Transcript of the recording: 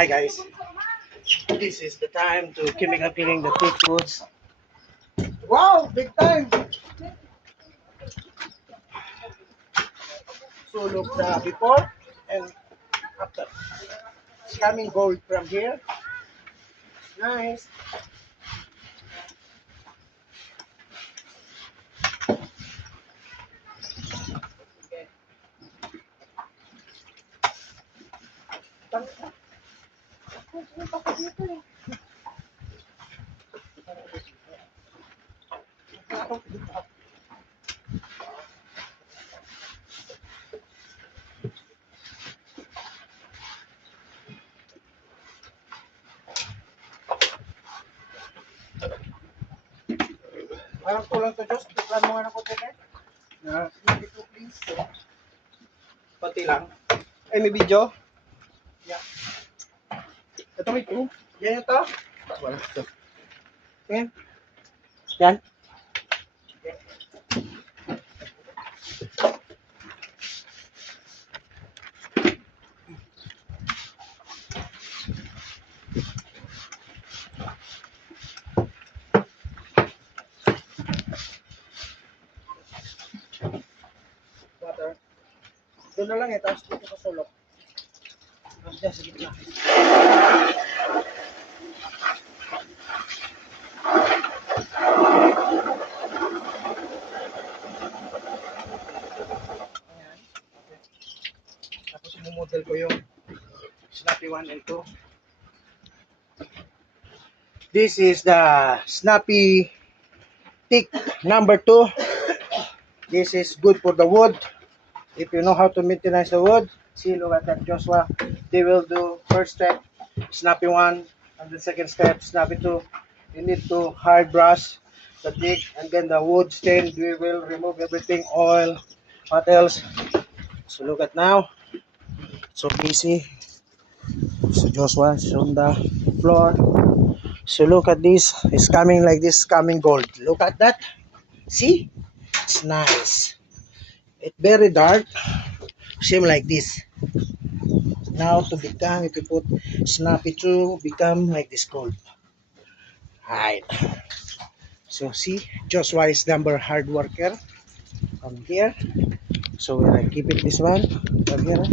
Hi guys, this is the time to chemical cleaning the thick woods. Wow, big time! So look the before and after. It's coming gold from here. Nice. Okay. Parang kulang to, Diyos. Tiklan mo nga na ko, Tete. Sige to, please. Pati lang. Ay, may video? Yeah. Ito may ito. Yan ito? Wala ito. Tingin. Yan. Okay. Water. Doon na lang eh, tapos dito sa sulok. Tapos dyan sa gitna. Ayan. Okay. Tapos model ko yung Snappy 1 and 2. This is the Snappy Thick number 2. This is good for the wood. If you know how to maintain the wood, see, look at that, Joshua. They will do first step, Snappy 1, and the second step, Snappy 2. You need to hard brush the thick, and then the wood stain. We will remove everything, oil, what else. So look at now. So busy. So Joshua is on the floor. So look at this. It's coming like this, coming gold. Look at that. See? It's nice. It's very dark. Same like this. Now to become, if you put Snappy 2, become like this gold. Alright. So see, Joshua is number hard worker from here. So when I keep it this one from here.